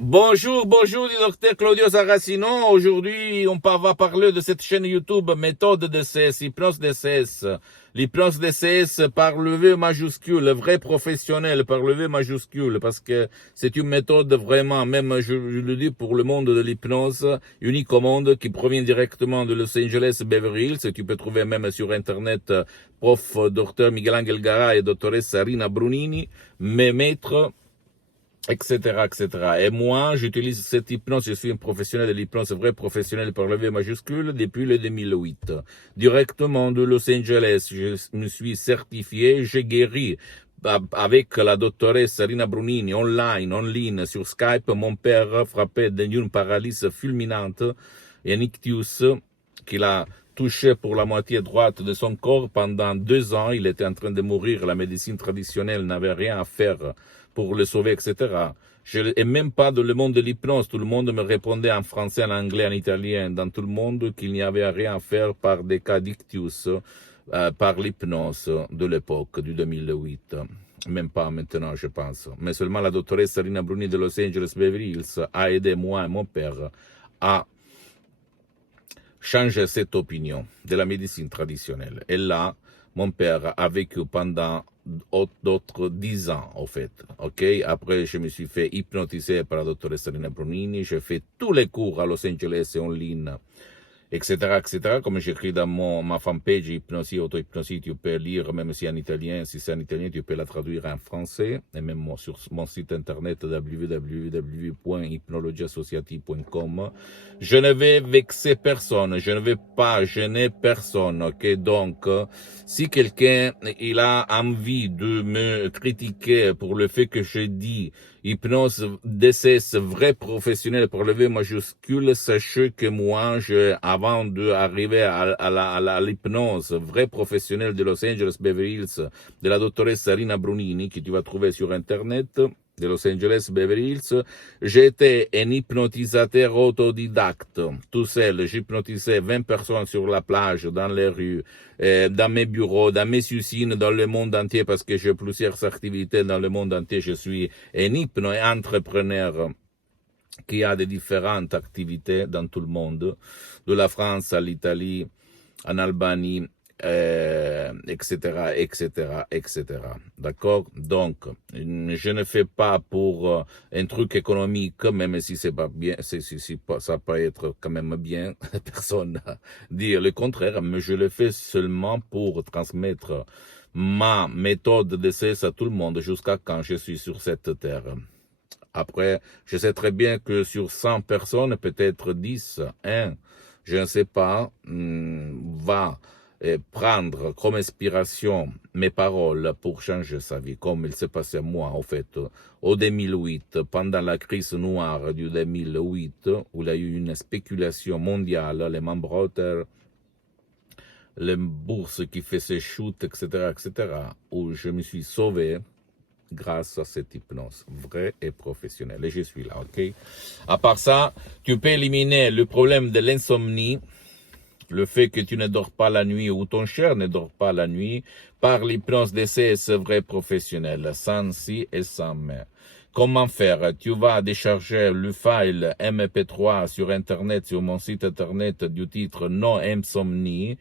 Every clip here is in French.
Bonjour, bonjour, du docteur Claudio Saracino. Aujourd'hui, va parler de cette chaîne YouTube méthode DCS, hypnose DCS. L'hypnose DCS par le V majuscule, le vrai professionnel par le V majuscule, parce que c'est une méthode vraiment, même je le dis pour le monde de l'hypnose, unique au monde, qui provient directement de Los Angeles, Beverly Hills. Tu peux trouver même sur Internet prof. Dr. Miguel Angel Gara et doctoresse Rina Brunini, mes maîtres, etc., etc. Et moi, j'utilise cette hypnose, je suis un professionnel de l'hypnose, vrai professionnel par le V majuscule, depuis le 2008. Directement de Los Angeles, je me suis certifié, j'ai guéri avec la doctoresse Rina Brunini, online, en ligne, sur Skype, mon père frappé d'une paralysie fulminante et un ictus qu'il a touché pour la moitié droite de son corps pendant 2 ans. Il était en train de mourir. La médecine traditionnelle n'avait rien à faire pour le sauver, etc. Et même pas dans le monde de l'hypnose. Tout le monde me répondait en français, en anglais, en italien, dans tout le monde, qu'il n'y avait rien à faire par des cas d'ictus, par l'hypnose de l'époque, du 2008. Même pas maintenant, je pense. Mais seulement la doctoresse Rina Bruni de Los Angeles Beverly Hills a aidé moi et mon père à changer cette opinion de la médecine traditionnelle. Et là, mon père a vécu pendant d'autres 10 ans, en fait. Ok. Après, je me suis fait hypnotiser par la doctoresse Rina Brunini. J'ai fait tous les cours à Los Angeles et en ligne, etc., etc. Comme j'écris dans ma fanpage Hypnosie, auto-hypnosie, tu peux lire, même si en italien, si c'est en italien, tu peux la traduire en français, et même sur mon site internet www.hypnologieassociative.com. Je ne vais vexer personne, je ne vais pas gêner personne, ok? Donc, si quelqu'un, il a envie de me critiquer pour le fait que je dis hypnose DCS vrai professionnel pour le V majuscule, sachez que moi, avant d'arriver à l'hypnose vrai professionnel de Los Angeles Beverly Hills, de la doctoresse Rina Brunini, que tu vas trouver sur Internet, de Los Angeles Beverly Hills, j'étais un hypnotisateur autodidacte, tout seul. J'hypnotisais 20 personnes sur la plage, dans les rues, dans mes bureaux, dans mes usines, dans le monde entier, parce que j'ai plusieurs activités dans le monde entier. Je suis un hypno-entrepreneur qui a des différentes activités dans tout le monde, de la France à l'Italie, en Albanie, etc., etc., etc. D'accord? Donc, je ne fais pas pour un truc économique, même si c'est pas bien, ça peut être quand même bien, personne n'a dire le contraire, mais je le fais seulement pour transmettre ma méthode d'essai à tout le monde jusqu'à quand je suis sur cette terre. Après, je sais très bien que sur 100 personnes, peut-être 10, 1, je ne sais pas, va prendre comme inspiration mes paroles pour changer sa vie, comme il s'est passé à moi, en fait, au 2008, pendant la crise noire du 2008, où il y a eu une spéculation mondiale, les Brother, les bourses qui faisaient chute, etc., etc., où je me suis sauvé grâce à cette hypnose vraie et professionnelle. Et je suis là, ok? À part ça, tu peux éliminer le problème de l'insomnie, le fait que tu ne dors pas la nuit ou ton cher ne dort pas la nuit, par l'hypnose d'essai vrai professionnel, sans si et sans mais. Comment faire? Tu vas décharger le file MP3 sur Internet, sur mon site Internet du titre Non Insomnie,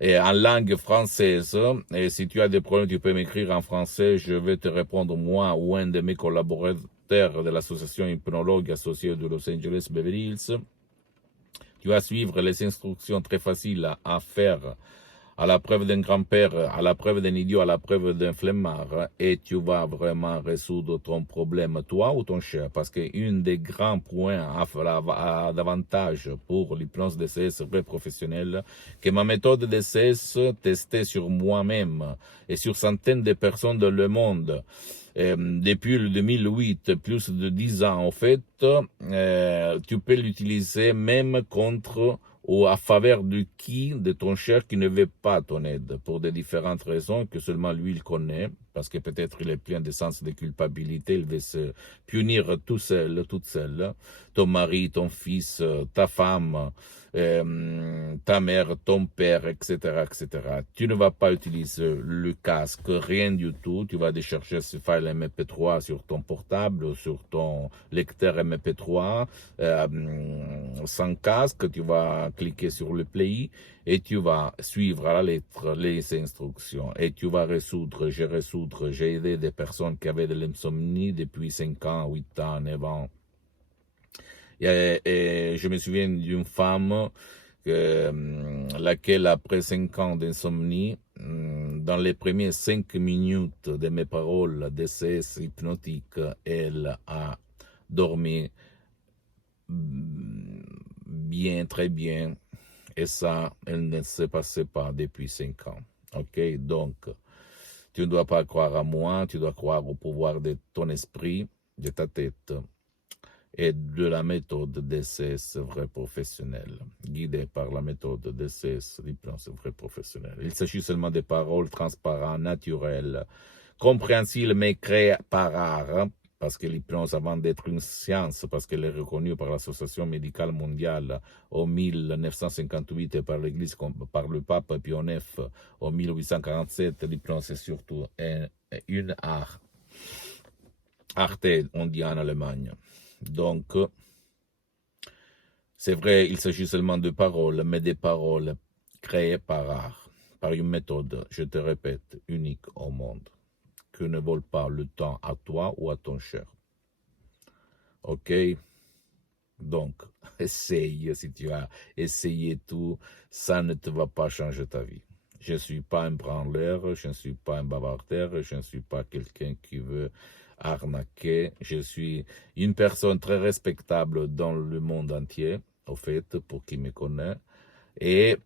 et en langue française. Et si tu as des problèmes, tu peux m'écrire en français. Je vais te répondre, moi ou un de mes collaborateurs de l'association hypnologue associée de Los Angeles Beverly Hills. Tu vas suivre les instructions très faciles à faire, à la preuve d'un grand-père, à la preuve d'un idiot, à la preuve d'un flemmard, et tu vas vraiment résoudre ton problème, toi ou ton cher, parce qu'un des grands points d'avantage pour l'hypnose DCS vrai professionnel, que ma méthode DCS testée sur moi-même et sur centaines de personnes dans le monde, depuis le 2008, plus de 10 ans en fait, tu peux l'utiliser même contre ou à faveur de qui, de ton cher qui ne veut pas ton aide, pour des différentes raisons que seulement lui il connaît. parce que peut-être il est plein de sens de culpabilité, il veut se punir tout seul, toute seule, ton mari, ton fils, ta femme, ta mère, ton père, etc., etc. Tu ne vas pas utiliser le casque, rien du tout. Tu vas décharger ce file MP3 sur ton portable ou sur ton lecteur MP3 sans casque. Tu vas cliquer sur le play et tu vas suivre à la lettre les instructions et tu vas résoudre. J'ai aidé des personnes qui avaient de l'insomnie depuis 5 ans, 8 ans, 9 ans. Et je me souviens d'une femme laquelle, après 5 ans d'insomnie, dans les premières 5 minutes de mes paroles d'essai hypnotique, elle a dormi bien, très bien. Et ça, elle ne se passait pas depuis 5 ans. Ok, donc, tu ne dois pas croire à moi, tu dois croire au pouvoir de ton esprit, de ta tête et de la méthode DCS vrai professionnel, guidée par la méthode DCS l'hypnose vrai professionnel. Il s'agit seulement de paroles transparentes, naturelles, compréhensibles mais créées par art, parce que l'hypnose, avant d'être une science, parce qu'elle est reconnue par l'Association médicale mondiale en 1958 et par l'Église, par le pape Pie IX en 1847, l'hypnose est surtout une art. Arte, on dit en Allemagne. Donc, c'est vrai, il s'agit seulement de paroles, mais des paroles créées par art, par une méthode, je te répète, unique au monde, que ne vole pas le temps à toi ou à ton cher. Ok? Donc, essaye, si tu as essayé tout, ça ne te va pas changer ta vie. Je ne suis pas un branleur, je ne suis pas un bavardeur, je ne suis pas quelqu'un qui veut arnaquer. Je suis une personne très respectable dans le monde entier, au fait, pour qui me connaît. Et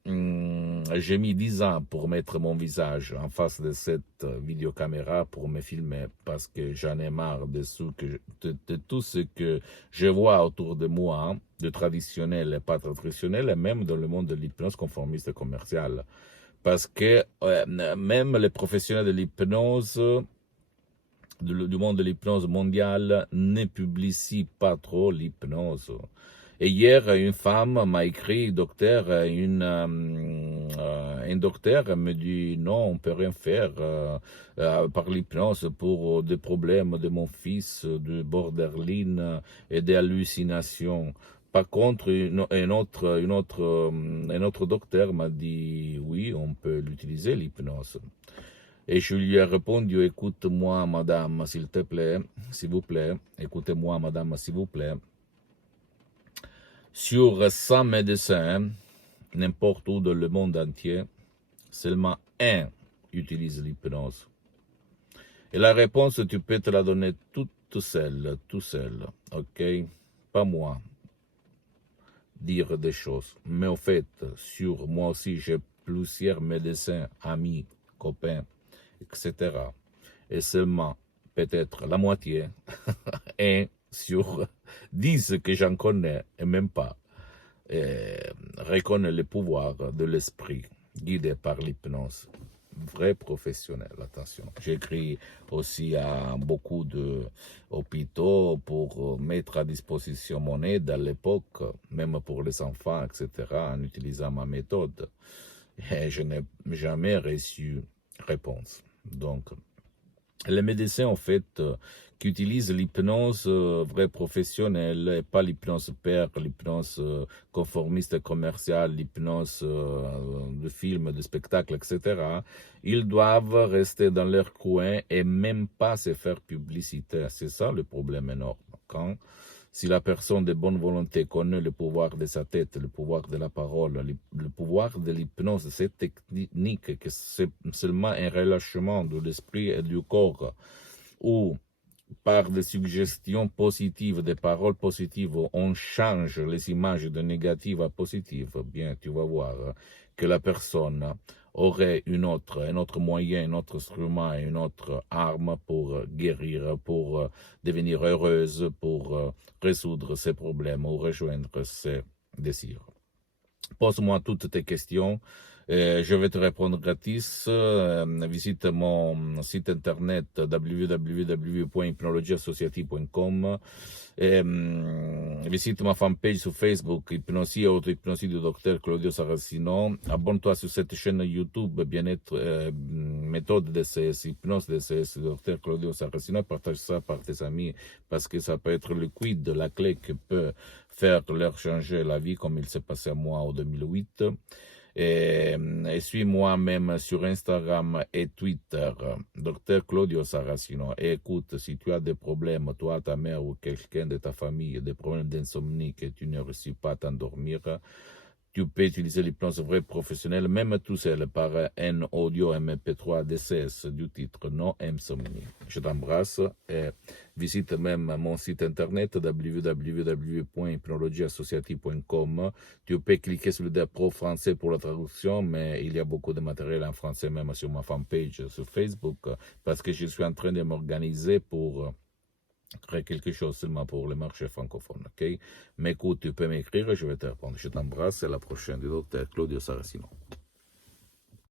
j'ai mis 10 ans pour mettre mon visage en face de cette vidéocaméra pour me filmer parce que j'en ai marre de tout ce que je vois autour de moi, de traditionnel et pas traditionnel, et même dans le monde de l'hypnose conformiste et commerciale. Parce que même les professionnels de l'hypnose, du monde de l'hypnose mondiale, ne publicient pas trop l'hypnose. Et hier, une femme m'a écrit, docteur, un docteur me dit non, on ne peut rien faire par l'hypnose pour des problèmes de mon fils, de borderline et des hallucinations. Par contre, un autre docteur m'a dit oui, on peut l'utiliser, l'hypnose. Et je lui ai répondu, écoute-moi, madame, s'il te plaît, s'il vous plaît, écoutez-moi, madame, s'il vous plaît. Sur 100 médecins, n'importe où dans le monde entier, seulement un utilise l'hypnose. Et la réponse, tu peux te la donner toute seule, tout seul, ok? Pas moi, dire des choses. Mais au fait, sur moi aussi, j'ai plusieurs médecins, amis, copains, etc. Et seulement, peut-être la moitié, un sur 10 que j'en connais, et même pas, reconnaît le pouvoir de l'esprit guidé par l'hypnose. Vrai professionnel, attention. J'écris aussi à beaucoup d'hôpitaux pour mettre à disposition mon aide à l'époque, même pour les enfants, etc., en utilisant ma méthode. Et je n'ai jamais reçu réponse. Donc, les médecins, en fait, qui utilisent l'hypnose vraie professionnelle, et pas l'hypnose père, l'hypnose conformiste commerciale, l'hypnose de film, de spectacle, etc., ils doivent rester dans leur coin et même pas se faire publicité. C'est ça le problème énorme. Si la personne de bonne volonté connaît le pouvoir de sa tête, le pouvoir de la parole, le pouvoir de l'hypnose, cette technique que c'est seulement un relâchement de l'esprit et du corps, où par des suggestions positives, des paroles positives, on change les images de négatives à positives, bien, tu vas voir que la personne aurait un autre moyen, un autre instrument, une autre arme pour guérir, pour devenir heureuse, pour résoudre ses problèmes ou rejoindre ses désirs. Pose-moi toutes tes questions. Je vais te répondre gratis. Visite mon site internet www.hypnologieassociative.com. Visite ma fanpage sur Facebook, Hypnosie et auto-hypnosie du docteur Claudio Saracino. Abonne-toi sur cette chaîne YouTube, bien-être, méthode de CS, hypnose de CS, du docteur Claudio Saracino. Partage ça par tes amis parce que ça peut être le quid, la clé qui peut faire leur changer la vie comme il s'est passé à moi en 2008. Et suis-moi même sur Instagram et Twitter, Dr Claudio Saracino. Et écoute, si tu as des problèmes, toi, ta mère ou quelqu'un de ta famille, des problèmes d'insomnie que tu ne réussis pas à t'endormir, tu peux utiliser l'hypnose vraie professionnelle, même tout seul, par un audio MP3 DCS du titre Non Insomnie. Je t'embrasse et visite même mon site internet www.hypnologieassociative.com. Tu peux cliquer sur le D Pro français pour la traduction, mais il y a beaucoup de matériel en français même sur ma fanpage sur Facebook parce que je suis en train de m'organiser pour créer quelque chose seulement pour le marché francophone, ok? Mais écoute, tu peux m'écrire et je vais te répondre. Je t'embrasse, à la prochaine du docteur Claudio Saracino.